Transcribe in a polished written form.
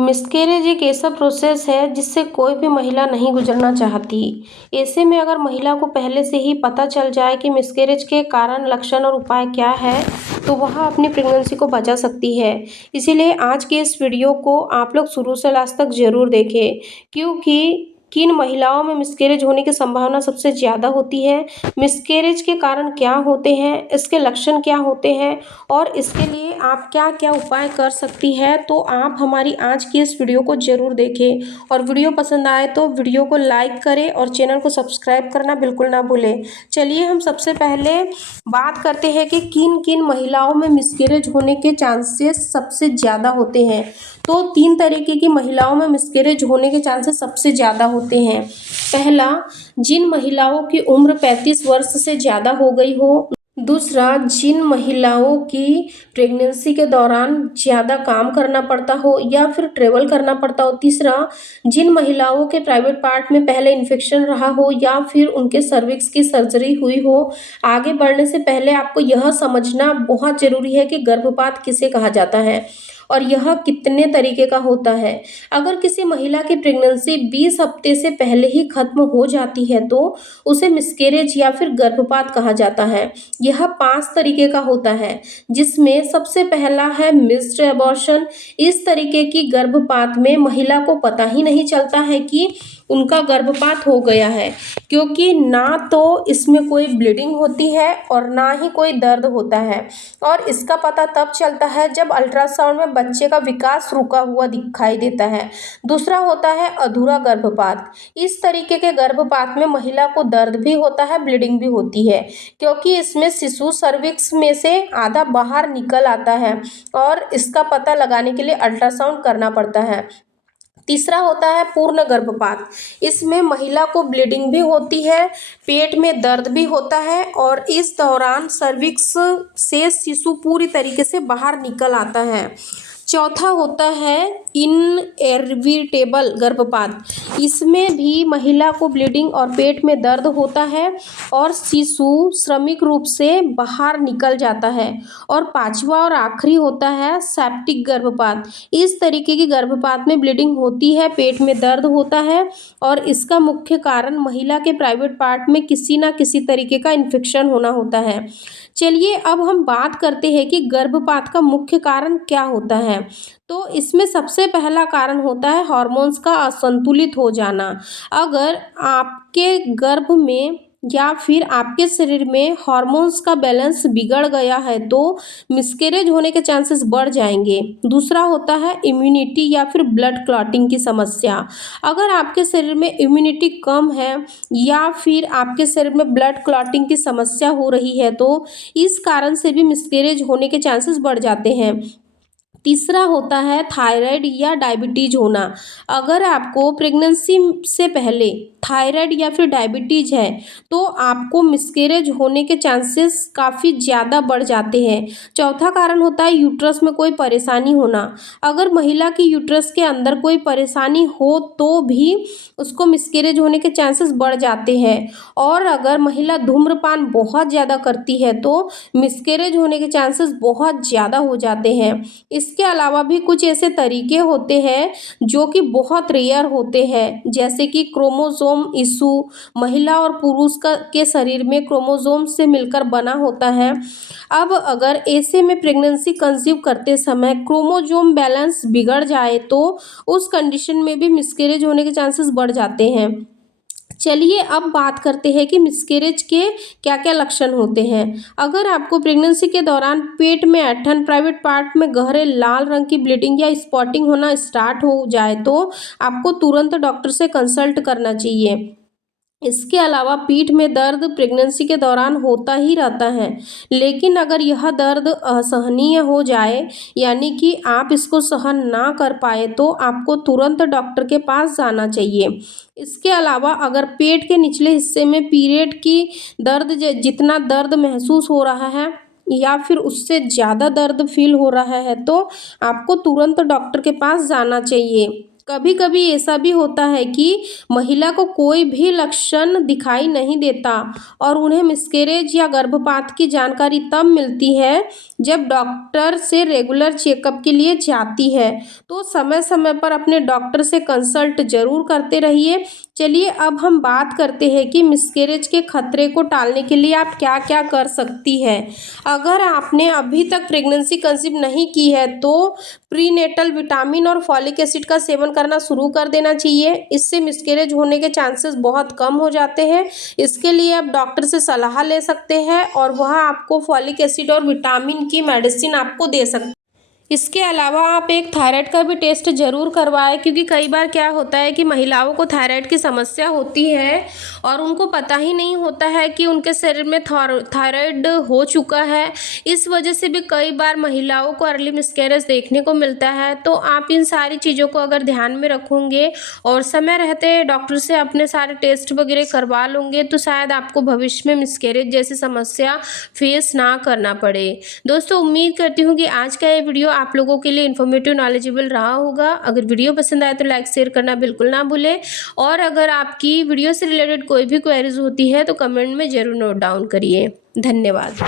Miscarriage एक ऐसा process है जिससे कोई भी महिला नहीं गुजरना चाहती। ऐसे में अगर महिला को पहले से ही पता चल जाए कि मिसकैरेज के कारण, लक्षण और उपाय क्या है, तो वह अपनी प्रेगनेंसी को बचा सकती है। इसीलिए आज के इस वीडियो को आप लोग शुरू से लास्ट तक ज़रूर देखें, क्योंकि किन महिलाओं में मिसकैरेज होने की संभावना सबसे ज़्यादा होती है, मिसकैरेज के कारण क्या होते हैं, इसके लक्षण क्या होते हैं और इसके लिए आप क्या क्या उपाय कर सकती है। तो आप हमारी आज की इस वीडियो को ज़रूर देखें और वीडियो पसंद आए तो वीडियो को लाइक करें और चैनल को सब्सक्राइब करना बिल्कुल ना भूलें। चलिए हम सबसे पहले बात करते हैं कि किन किन महिलाओं में मिसकैरेज होने के चांसेस सबसे ज़्यादा होते हैं। तो 3 तरीके की महिलाओं में मिसकैरेज होने के चांसेस सबसे ज़्यादा होते हैं। पहला, जिन महिलाओं की उम्र 35 वर्ष से ज़्यादा हो गई हो। दूसरा, जिन महिलाओं की प्रेगनेंसी के दौरान ज़्यादा काम करना पड़ता हो या फिर ट्रेवल करना पड़ता हो। तीसरा, जिन महिलाओं के प्राइवेट पार्ट में पहले इन्फेक्शन रहा हो या फिर उनके सर्विक्स की सर्जरी हुई हो। आगे बढ़ने से पहले आपको यह समझना बहुत ज़रूरी है कि गर्भपात किसे कहा जाता है और यह कितने तरीके का होता है। अगर किसी महिला की प्रेगनेंसी 20 हफ्ते से पहले ही खत्म हो जाती है तो उसे मिसकैरेज या फिर गर्भपात कहा जाता है। यह 5 तरीके का होता है, जिसमें सबसे पहला है मिस्ड एबॉर्शन। इस तरीके की गर्भपात में महिला को पता ही नहीं चलता है कि उनका गर्भपात हो गया है, क्योंकि ना तो इसमें कोई ब्लीडिंग होती है और ना ही कोई दर्द होता है और इसका पता तब चलता है जब अल्ट्रासाउंड में बच्चे का विकास रुका हुआ दिखाई देता है। दूसरा होता है अधूरा गर्भपात। इस तरीके के गर्भपात में महिला को दर्द भी होता है, ब्लीडिंग भी होती है, क्योंकि इसमें शिशु सर्विक्स में से आधा बाहर निकल आता है और इसका पता लगाने के लिए अल्ट्रासाउंड करना पड़ता है। तीसरा होता है पूर्ण गर्भपात। इसमें महिला को ब्लीडिंग भी होती है, पेट में दर्द भी होता है और इस दौरान सर्विक्स से शिशु पूरी तरीके से बाहर निकल आता है। चौथा होता है इनएविटेबल गर्भपात। इसमें भी महिला को ब्लीडिंग और पेट में दर्द होता है और शिशु श्रमिक रूप से बाहर निकल जाता है। और पांचवा और आखिरी होता है सेप्टिक गर्भपात। इस तरीके की गर्भपात में ब्लीडिंग होती है, पेट में दर्द होता है और इसका मुख्य कारण महिला के प्राइवेट पार्ट में किसी न किसी तरीके का इन्फेक्शन होना होता है। चलिए अब हम बात करते हैं कि गर्भपात का मुख्य कारण क्या होता है। तो इसमें सबसे पहला कारण होता है हार्मोन्स का असंतुलित हो जाना। अगर आपके गर्भ में या फिर आपके शरीर में हार्मोन्स का बैलेंस बिगड़ गया है तो मिसकैरेज होने के चांसेस बढ़ जाएंगे। दूसरा होता है इम्यूनिटी या फिर ब्लड क्लॉटिंग की समस्या। अगर आपके शरीर में इम्यूनिटी कम है या फिर आपके शरीर में ब्लड क्लॉटिंग की समस्या हो रही है तो इस कारण से भी मिसकैरेज होने के चांसेस बढ़ जाते हैं। तीसरा होता है थायराइड या डायबिटीज होना। अगर आपको प्रेगनेंसी से पहले थायराइड या फिर डायबिटीज है तो आपको मिसकैरेज होने के चांसेस काफ़ी ज़्यादा बढ़ जाते हैं। चौथा कारण होता है यूट्रस में कोई परेशानी होना। अगर महिला की यूट्रस के अंदर कोई परेशानी हो तो भी उसको मिसकैरेज होने के चांसेस बढ़ जाते हैं। और अगर महिला धूम्रपान बहुत ज़्यादा करती है तो मिसकैरेज होने के चांसेस बहुत ज़्यादा हो जाते हैं। इसके अलावा भी कुछ ऐसे तरीके होते हैं जो कि बहुत रेयर होते हैं, जैसे कि क्रोमोसोम इशू। महिला और पुरुष के शरीर में क्रोमोसोम से मिलकर बना होता है। अब अगर ऐसे में प्रेगनेंसी कंसीव करते समय क्रोमोसोम बैलेंस बिगड़ जाए तो उस कंडीशन में भी मिसकैरेज होने के चांसेस बढ़ जाते हैं। चलिए अब बात करते हैं कि मिसकैरेज के क्या क्या लक्षण होते हैं। अगर आपको प्रेगनेंसी के दौरान पेट में ऐंठन, प्राइवेट पार्ट में गहरे लाल रंग की ब्लीडिंग या स्पॉटिंग होना स्टार्ट हो जाए तो आपको तुरंत डॉक्टर से कंसल्ट करना चाहिए। इसके अलावा पीठ में दर्द प्रेगनेंसी के दौरान होता ही रहता है, लेकिन अगर यह दर्द असहनीय हो जाए यानी कि आप इसको सहन ना कर पाए तो आपको तुरंत डॉक्टर के पास जाना चाहिए। इसके अलावा अगर पेट के निचले हिस्से में पीरियड की दर्द जितना दर्द महसूस हो रहा है या फिर उससे ज़्यादा दर्द फील हो रहा है तो आपको तुरंत डॉक्टर के पास जाना चाहिए। कभी कभी ऐसा भी होता है कि महिला को कोई भी लक्षण दिखाई नहीं देता और उन्हें मिसकैरेज या गर्भपात की जानकारी तब मिलती है जब डॉक्टर से रेगुलर चेकअप के लिए जाती है। तो समय समय पर अपने डॉक्टर से कंसल्ट जरूर करते रहिए। चलिए अब हम बात करते हैं कि मिसकैरेज के खतरे को टालने के लिए आप क्या क्या कर सकती है। अगर आपने अभी तक प्रेगनेंसी कंसीव नहीं की है तो प्रीनेटल विटामिन और फॉलिक एसिड का सेवन करना शुरू कर देना चाहिए। इससे मिसकैरेज होने के चांसेस बहुत कम हो जाते हैं। इसके लिए आप डॉक्टर से सलाह ले सकते हैं और वह आपको फॉलिक एसिड और विटामिन की मेडिसिन आपको दे सकते हैं। इसके अलावा आप एक थायराइड का भी टेस्ट ज़रूर करवाएं, क्योंकि कई बार क्या होता है कि महिलाओं को थायराइड की समस्या होती है और उनको पता ही नहीं होता है कि उनके शरीर में थायराइड हो चुका है। इस वजह से भी कई बार महिलाओं को अर्ली मिसकैरेज देखने को मिलता है। तो आप इन सारी चीज़ों को अगर ध्यान में रखोगे और समय रहते डॉक्टर से अपने सारे टेस्ट वगैरह करवा लोगे तो शायद आपको भविष्य में मिसकैरेज जैसी समस्या फेस ना करना पड़े। दोस्तों, उम्मीद करती हूँ कि आज का ये वीडियो आप लोगों के लिए इन्फॉर्मेटिव नॉलेजेबल रहा होगा। अगर वीडियो पसंद आए तो लाइक शेयर करना बिल्कुल ना भूलें और अगर आपकी वीडियो से रिलेटेड कोई भी क्वेरीज होती है तो कमेंट में ज़रूर नोट डाउन करिए। धन्यवाद।